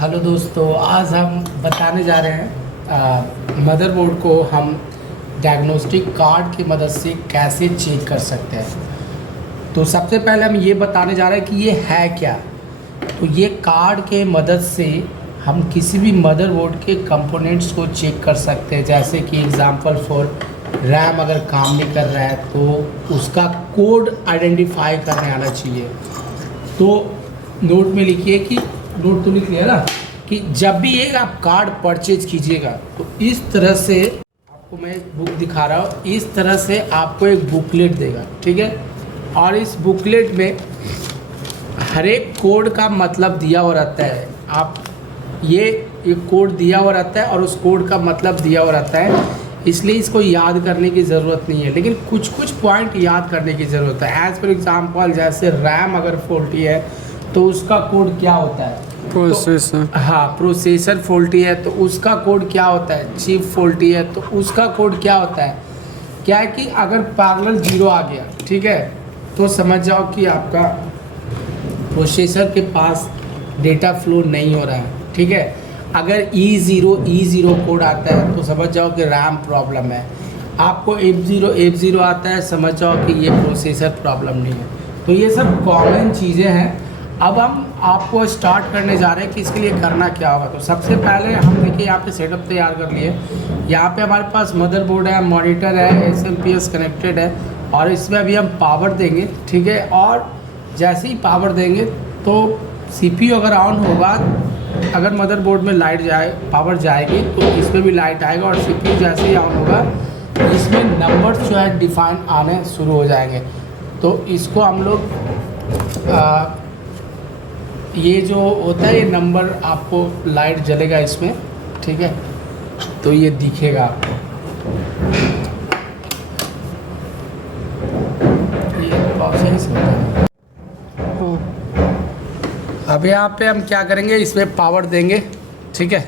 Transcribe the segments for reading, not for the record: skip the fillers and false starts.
Hello दोस्तों, आज हम बताने जा रहे हैं मदरबोर्ड को हम डायग्नोस्टिक कार्ड की मदद से कैसे चेक कर सकते हैं। तो सबसे पहले हम ये बताने जा रहे हैं कि ये है क्या। तो ये कार्ड के मदद से हम किसी भी मदरबोर्ड के कंपोनेंट्स को चेक कर सकते हैं। जैसे कि एग्जांपल फॉर रैम अगर काम नहीं कर रहा है तो उसका कोड आइडेंटिफाई करने आना चाहिए। तो नोट में लिखिए कि नोट तो लिख लिया ना कि जब भी एक आप कार्ड परचेज कीजिएगा तो इस तरह से आपको मैं एक बुक दिखा रहा हूँ, इस तरह से आपको एक बुकलेट देगा, ठीक है। और इस बुकलेट में हर एक कोड का मतलब दिया हुआ रहता है। आप ये कोड दिया हुआ रहता है और उस कोड का मतलब दिया हुआ रहता है, इसलिए इसको याद करने की ज़रूरत नहीं है। लेकिन कुछ कुछ पॉइंट याद करने की ज़रूरत है। एज पर एग्जांपल जैसे रैम अगर फॉल्टी है तो उसका कोड क्या होता है, प्रोसेसर। तो हाँ, प्रोसेसर फॉल्टी है तो उसका कोड क्या होता है, चिप फॉल्टी है तो उसका कोड क्या होता है। क्या है कि अगर पैरेलल 0 आ गया, ठीक है, तो समझ जाओ कि आपका प्रोसेसर के पास डेटा फ्लो नहीं हो रहा है, ठीक है। अगर E0 कोड आता है तो समझ जाओ कि रैम प्रॉब्लम है। आपको F0 आता है, समझ जाओ कि ये प्रोसेसर प्रॉब्लम नहीं है। तो ये सब कॉमन चीज़ें हैं। अब हम आपको स्टार्ट करने जा रहे हैं कि इसके लिए करना क्या होगा। तो सबसे पहले हम देखिए यहाँ पे सेटअप तैयार कर लिए। यहाँ पे हमारे पास मदरबोर्ड है, मॉनिटर है, SMPS कनेक्टेड है और इसमें अभी हम पावर देंगे, ठीक है। और जैसे ही पावर देंगे तो CPU अगर ऑन होगा, अगर मदरबोर्ड में लाइट पावर जाएगी तो इसमें भी लाइट आएगा और CPU जैसे ही ऑन होगा इसमें नंबर्स जो है डिफाइन आने शुरू हो जाएंगे। तो इसको हम लोग ये जो होता है ये नंबर आपको लाइट जलेगा इसमें, ठीक है, तो ये दिखेगा आपको। ये सही से होता है। अब यहाँ पे हम क्या करेंगे, इसमें पावर देंगे, ठीक है।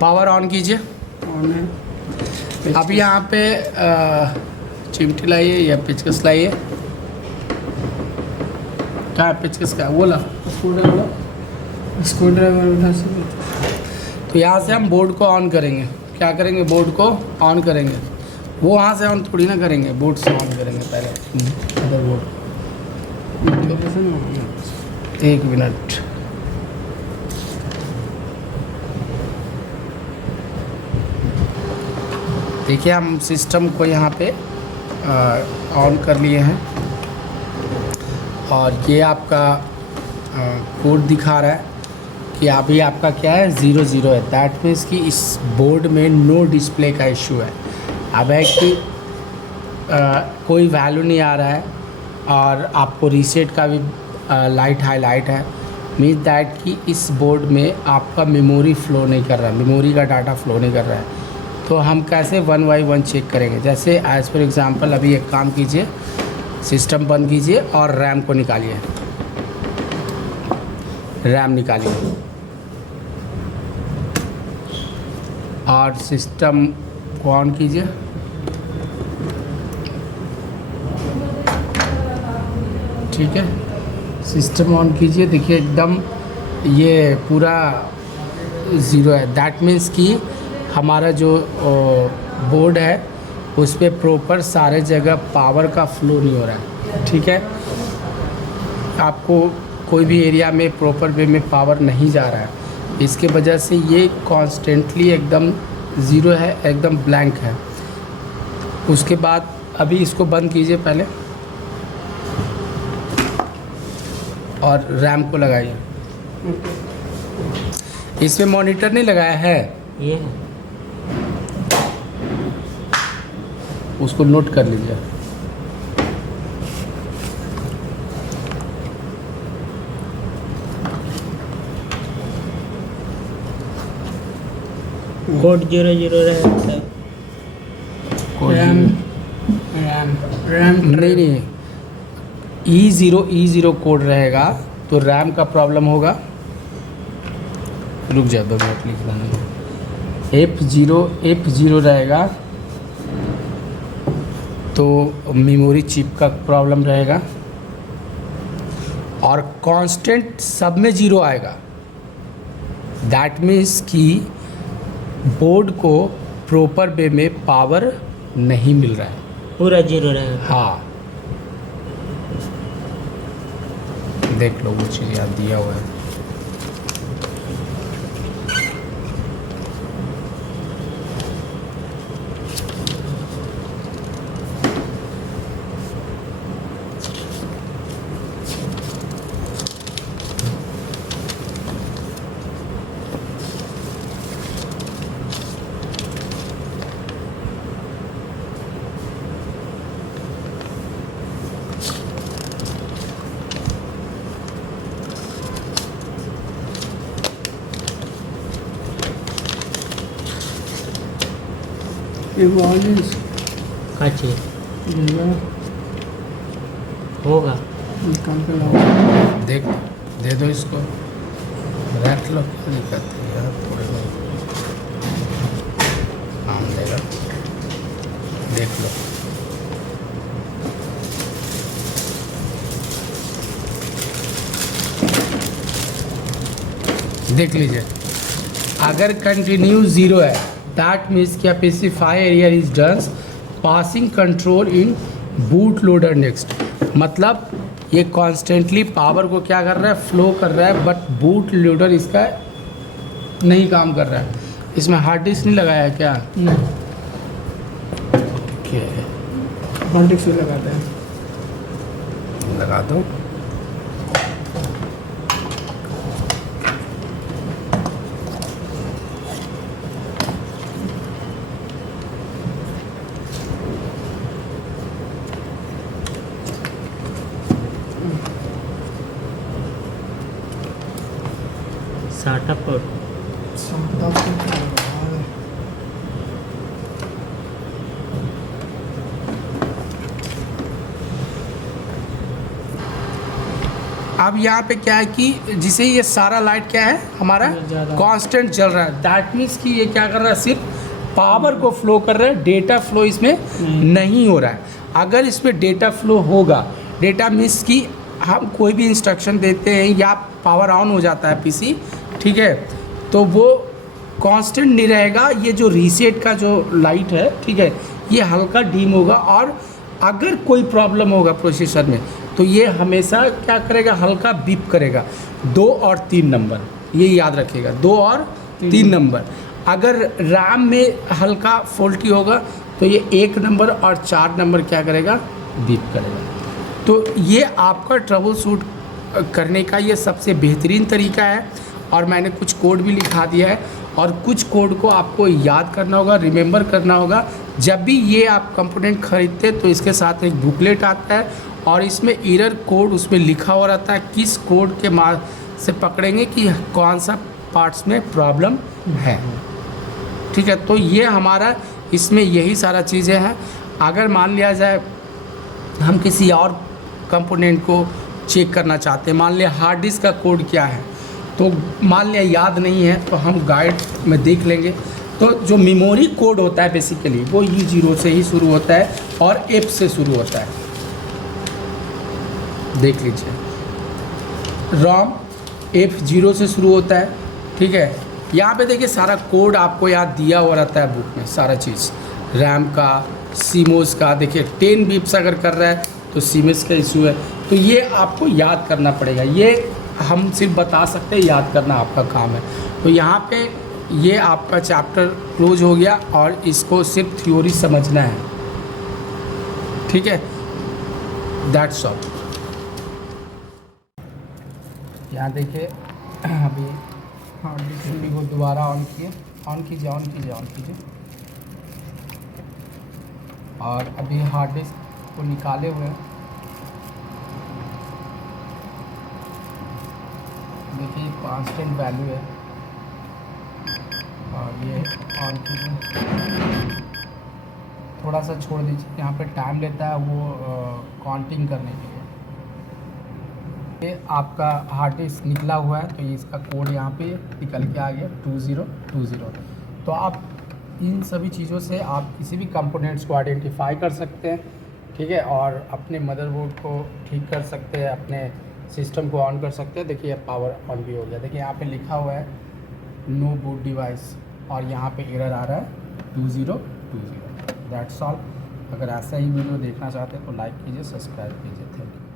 पावर ऑन कीजिए। अब यहाँ पे चिमटी लाइए या पेचकस लाइए। क्या है पेचकस, का वो ला स्क्रू ड्राइवर। तो यहाँ से हम बोर्ड को ऑन करेंगे। क्या करेंगे, बोर्ड को ऑन करेंगे। वो वहाँ से ऑन थोड़ी ना करेंगे, बोर्ड से ऑन करेंगे पहले अदर बोर्ड। एक मिनट, देखिए हम सिस्टम को यहाँ पे ऑन कर लिए हैं और ये आपका कोड दिखा रहा है कि अभी आपका क्या है 00 है। दैट मीन्स कि इस बोर्ड में नो डिस्प्ले का इशू है। अब है कि कोई वैल्यू नहीं आ रहा है और आपको रीसेट का भी लाइट हाईलाइट है। मीन्स दैट कि इस बोर्ड में आपका मेमोरी फ़्लो नहीं कर रहा है, मेमोरी का डाटा फ़्लो नहीं कर रहा है। तो हम कैसे 1 बाई 1 चेक करेंगे। जैसे एज पर एग्ज़ाम्पल अभी एक काम कीजिए, सिस्टम बंद कीजिए और रैम को निकालिए। रैम निकालिए और सिस्टम को ऑन कीजिए। ठीक है, सिस्टम ऑन कीजिए। देखिए एकदम ये पूरा 0 है। दैट मीन्स कि हमारा जो बोर्ड है उस पर प्रॉपर सारे जगह पावर का फ्लो नहीं हो रहा है, ठीक है। आपको कोई भी एरिया में प्रॉपर वे में पावर नहीं जा रहा है, इसके वजह से ये कॉन्स्टेंटली एकदम 0 है, एकदम ब्लैंक है। उसके बाद अभी इसको बंद कीजिए पहले और रैम को लगाइए। इसमें मॉनिटर नहीं लगाया है, ये उसको नोट कर लीजिए। कोड 00 रहता है। रैम नहीं, E0 कोड रहेगा तो रैम का प्रॉब्लम होगा। रुक जाए 2 मिनट, लिख रहा F0 रहेगा तो मेमोरी चिप का प्रॉब्लम रहेगा और कांस्टेंट सब में 0 आएगा। दैट मीन्स कि बोर्ड को प्रॉपर वे में पावर नहीं मिल रहा है। पूरा जीरो रहेगा। हाँ, देख लो वो चीज़ याद दिया हुआ है। क्या चाहिए होगा। देख, दे दो इसको, रख लो, क्या दिक्कत है यार, थोड़े बहुत काम देगा। देख लो, देख लीजिए, अगर कंटिन्यू ज़ीरो है दैट मीन्स क्या specify area is done passing control in boot loader next. मतलब ये कॉन्स्टेंटली पावर को क्या कर रहा है, फ्लो कर रहा है, बट बूट लोडर इसका नहीं काम कर रहा है। इसमें हार्ड डिस्क नहीं लगाया है क्या? ओके, हार्ड डिस्क लगाते हैं, लगा दो। साटा पर अब यहाँ पे क्या है कि जिसे ये सारा लाइट क्या है हमारा कांस्टेंट चल रहा है, दैट मीन्स कि ये क्या कर रहा है, सिर्फ पावर को फ्लो कर रहा है, डेटा फ्लो इसमें नहीं हो रहा है। अगर इसमें डेटा फ्लो होगा, डेटा मीन्स कि हम कोई भी इंस्ट्रक्शन देते हैं या पावर ऑन हो जाता है पीसी, ठीक है, तो वो कांस्टेंट नहीं रहेगा। ये जो रीसेट का जो लाइट है, ठीक है, ये हल्का डीम होगा, और अगर कोई प्रॉब्लम होगा प्रोसेसर में तो ये हमेशा क्या करेगा, हल्का बीप करेगा। 2 और 3 नंबर, ये याद रखिएगा, 2 और 3 नंबर। अगर रैम में हल्का फॉल्टी होगा तो ये 1 नंबर और 4 नंबर क्या करेगा, बीप करेगा। तो ये आपका ट्रबल शूट करने का ये सबसे बेहतरीन तरीका है, और मैंने कुछ कोड भी लिखा दिया है, और कुछ कोड को आपको याद करना होगा, रिमेंबर करना होगा। जब भी ये आप कंपोनेंट खरीदते हैं तो इसके साथ एक बुकलेट आता है, और इसमें एरर कोड उसमें लिखा हुआ रहता है, किस कोड के मार से पकड़ेंगे कि कौन सा पार्ट्स में प्रॉब्लम है, ठीक है। तो ये हमारा इसमें यही सारा चीज़ें हैं। अगर मान लिया जाए हम किसी और कंपोनेंट को चेक करना चाहते हैं, मान लिया हार्ड डिस्क का कोड क्या है, तो मान लिया याद नहीं है तो हम गाइड में देख लेंगे। तो जो मेमोरी कोड होता है बेसिकली वो E0 से ही शुरू होता है और F से शुरू होता है, देख लीजिए। रोम F0 से शुरू होता है, ठीक है। यहाँ पे देखिए सारा कोड आपको याद दिया हुआ रहता है बुक में, सारा चीज़, रैम का, सीमोस का। देखिए 10 बिप्स अगर कर रहा है तो सीमोस का इशू है, तो ये आपको याद करना पड़ेगा। ये हम सिर्फ बता सकते हैं, याद करना आपका काम है। तो यहाँ पे ये आपका चैप्टर क्लोज हो गया, और इसको सिर्फ थ्योरी समझना है, ठीक है, दैट्स ऑल। यहाँ देखिए अभी हार्ड डिस्क को दोबारा ऑन कीजिए, ऑन कीजिए, ऑन कीजिए, ऑन कीजिए, और अभी हार्ड डिस्क को निकाले हुए हैं। देखिए कांस्टेंट वैल्यू है, और ये ऑन कीजिए, थोड़ा सा छोड़ दीजिए, यहाँ पे टाइम लेता है वो काउंटिंग करने के लिए। ये आपका हार्ड डिस्क निकला हुआ है, तो ये इसका कोड यहाँ पे निकल के आ गया 2020। तो आप इन सभी चीज़ों से आप किसी भी कंपोनेंट्स को आइडेंटिफाई कर सकते हैं, ठीक है, और अपने मदरबोर्ड को ठीक कर सकते हैं, अपने सिस्टम को ऑन कर सकते हैं। देखिए पावर ऑन भी हो गया, देखिए यहाँ पे लिखा हुआ है नो बूट डिवाइस, और यहाँ पे एरर आ रहा है 2020। That's all. अगर ऐसा ही वीडियो देखना चाहते हैं तो लाइक कीजिए, सब्सक्राइब कीजिए। Thank you.